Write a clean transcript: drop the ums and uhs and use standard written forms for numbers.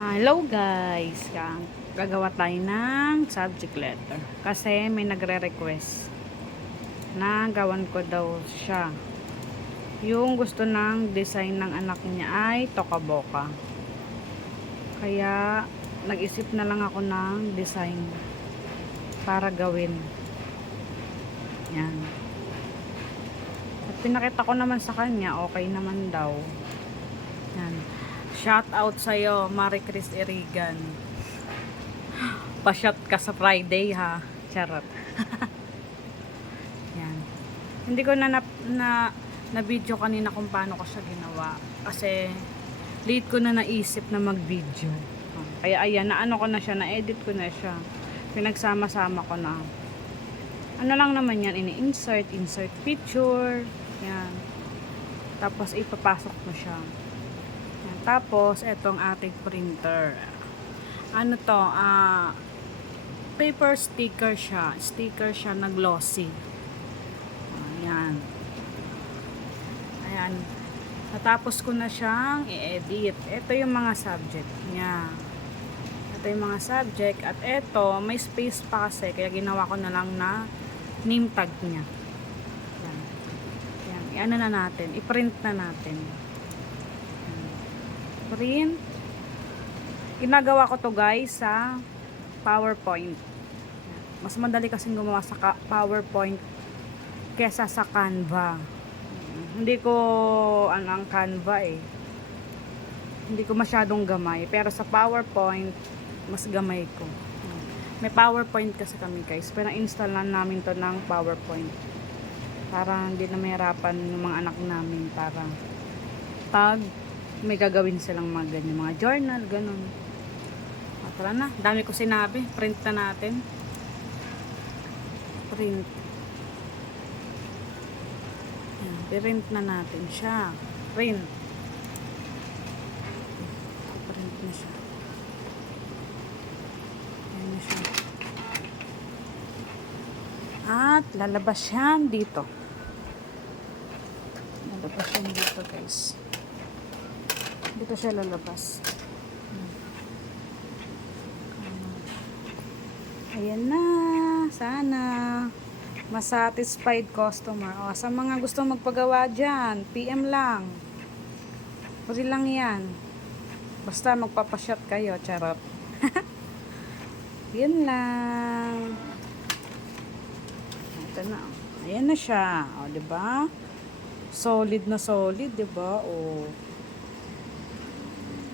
Hello guys, gagawa tayo ng subject letter kasi may nagre-request na gawan ko daw siya. Yung gusto ng design ng anak niya ay toka-boka, kaya nag-isip na lang ako ng design para gawin yan. At pinakita ko naman sa kanya, okay naman daw yan. Shout out sa'yo, Marie Chris Irigan. Pa-shot ka sa Friday ha. Charot. Yan. Hindi ko na video kanina kung paano ko siya ginawa. Kasi late ko na naisip na mag-video. Kaya ayan, naano ko na siya, na-edit ko na siya. Pinagsama-sama ko na. Ano lang naman yan, insert picture. Yan. Tapos ipapasok mo siya. Tapos, etong ating printer. Ano to? Paper sticker siya. Sticker siya na glossy. Ayan. Ayan. Natapos ko na siyang i-edit. Ito yung mga subject niya. Ito yung mga subject. At ito, may space pa kasi. Kaya ginawa ko na lang na name tag niya. Ayan. Ayan. I-ano na natin. I-print na natin. Print. Ginagawa ko to guys sa PowerPoint. Mas madali kasing gumawa sa PowerPoint kesa sa Canva. Hindi ko ang Canva hindi ko masyadong gamay, pero sa PowerPoint mas gamay ko. May PowerPoint kasi kami guys, pero install lang namin to ng PowerPoint para hindi na mahirapan yung mga anak namin para pag may gagawin silang mga ganyan, mga journal, ganun. Tara na, dami ko sinabi. Print na natin. Print. Yan, print na natin siya. Print. Print na siya. Yan na siya. At lalabas yan dito. Lalabas yan dito guys. Dito siya lalabas. Ayan na. Sana masatisfied customer. O, sa mga gustong magpagawa dyan, PM lang. Free lang yan. Basta magpapashot kayo. Charot. Yan lang. Ito na. Ayan na siya. O, diba? Solid na solid, diba? O,